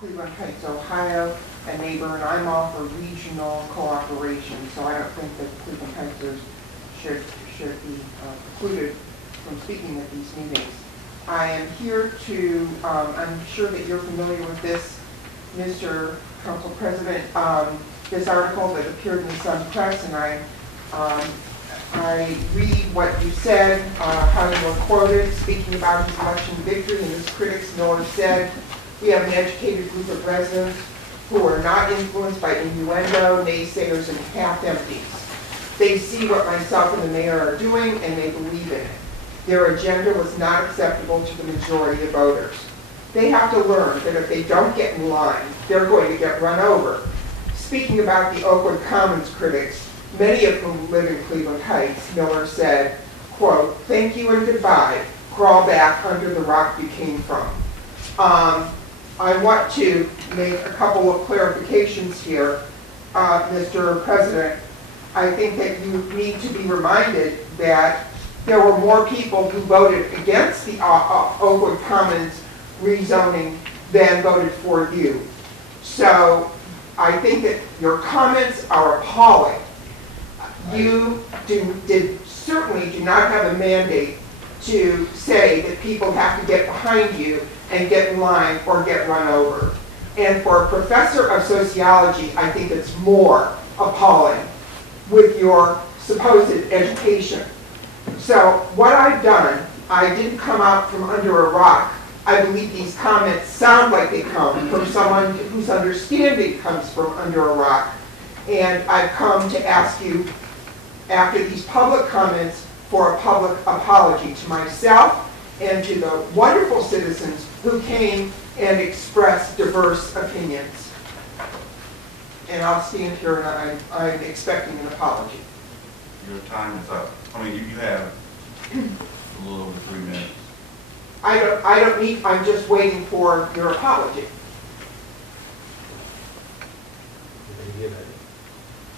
Cleveland Heights, Ohio, a neighbor, and I'm all for regional cooperation, so I don't think that Cleveland Heights should be precluded from speaking at these meetings. I am here to, I'm sure that you're familiar with this, Mr. Council President, this article that appeared in the Sun Press, and I read what you said, how you were quoted, speaking about his election victory, and his critics, Miller said, "We have an educated group of residents who are not influenced by innuendo, naysayers, and half-empties. They see what myself and the mayor are doing, and they believe in it. Their agenda was not acceptable to the majority of voters. They have to learn that if they don't get in line, they're going to get run over." Speaking about the Oakwood Commons critics, many of whom live in Cleveland Heights, Miller said, quote, "Thank you and goodbye. Crawl back under the rock you came from." I want to make a couple of clarifications here, Mr. President. I think that you need to be reminded that there were more people who voted against the Oakwood Commons rezoning than voted for you. So I think that your comments are appalling. You certainly do not have a mandate to say that people have to get behind you and get in line or get run over. And for a professor of sociology, I think it's more appalling with your supposed education. So what I've done, I didn't come out from under a rock. I believe these comments sound like they come from someone whose understanding comes from under a rock. And I've come to ask you, after these public comments, for a public apology to myself and to the wonderful citizens who came and expressed diverse opinions. And I'll stand here and I'm expecting an apology. Your time is up. I mean, you have a little over 3 minutes. I don't need, I'm just waiting for your apology.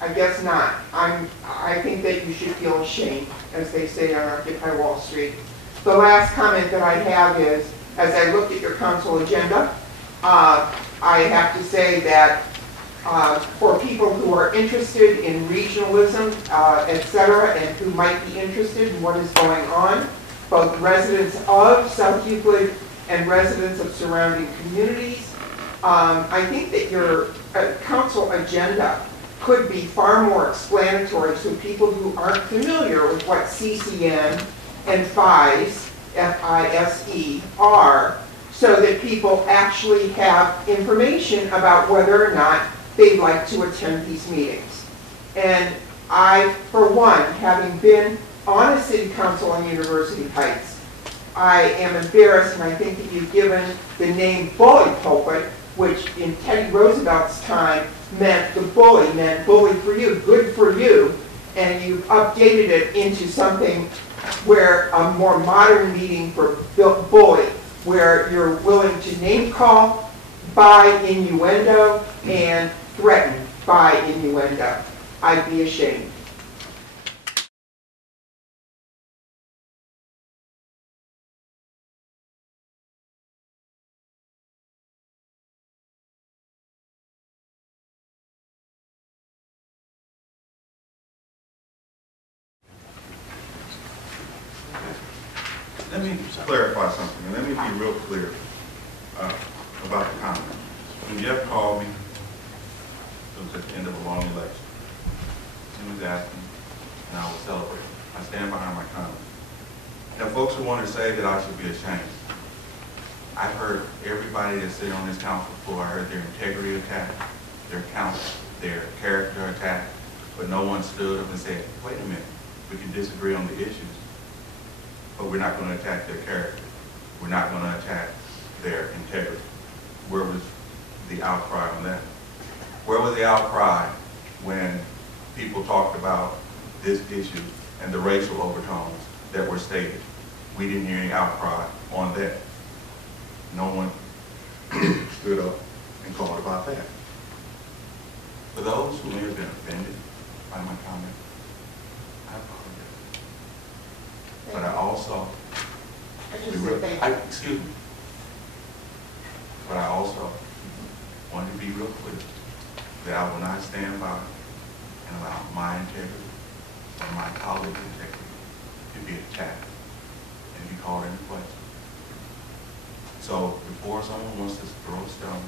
I guess not. I think that you should feel ashamed, as they say on Occupy Wall Street. The last comment that I have is, as I looked at your council agenda, I have to say that for people who are interested in regionalism, etc., and who might be interested in what is going on, both residents of South Euclid and residents of surrounding communities, I think that your council agenda could be far more explanatory so people who aren't familiar with what CCN and FISE, F-I-S-E, are, so that people actually have information about whether or not they'd like to attend these meetings. And I, for one, having been on a city council in University Heights, I am embarrassed, and I think that you've given the name bully pulpit, which in Teddy Roosevelt's time meant bully for you, good for you, and you've updated it into something where a more modern meaning for bully, where you're willing to name call by innuendo and threaten by innuendo. I'd be ashamed. Let me clarify something, and let me be real clear about the comment. When Jeff called me, it was at the end of a long election. He was asking, and I was celebrating. I stand behind my comment. Now, folks who want to say that I should be ashamed, I've heard everybody that's sitting on this council before. I heard their integrity attacked, their character attacked, but no one stood up and said, wait a minute, we can disagree on the issues, but we're not going to attack their character. We're not going to attack their integrity. Where was the outcry on that? Where was the outcry when people talked about this issue and the racial overtones that were stated? We didn't hear any outcry on that. No one stood up and called about that. For those who may have been offended by my comment, I apologize. But I also, excuse me, but I also be real clear that I will not stand by and allow my integrity or my colleagues' integrity to be attacked and be called into question. So before someone wants to throw a stone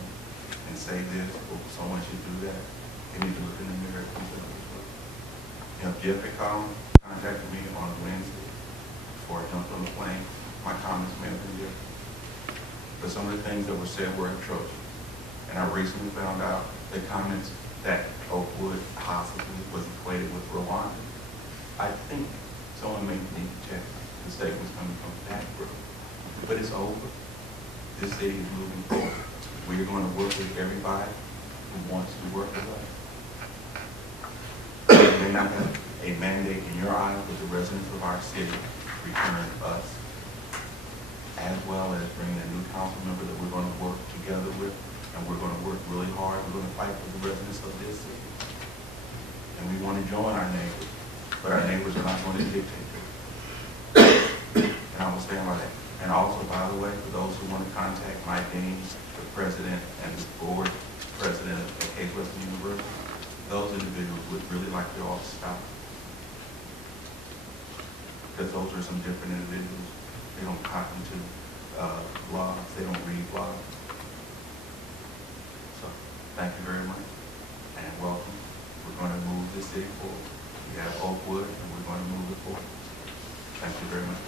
and say this, or someone should do that, they need to look in the mirror themselves. You know, Jeff had contacted me on Wednesday before I jumped on the plane. My comments may have been different, but some of the things that were said were atrocious. And I recently found out the comments that Oakwood possibly was equated with Rwanda. I think someone may need to check the statements coming from that group. But it's over. This city is moving forward. We are going to work with everybody who wants to work with us. You may not have a mandate in your eye, but the residents of our city return us, as well as bringing a new council member that we're going to work together with, and we're going to work really hard. We're going to fight for the residents of this city. And we want to join our neighbors, but our neighbors are not going to dictate it. And I will stand by that. And also, by the way, for those who want to contact my dean, the president, and the board president of Case Western University, those individuals would really like you all to stop. Because those are some different individuals. They don't cotton to blogs. They don't read blogs. So, thank you very much, and welcome. We're going to move this city forward. We have Oakwood, and we're going to move it forward. Thank you very much.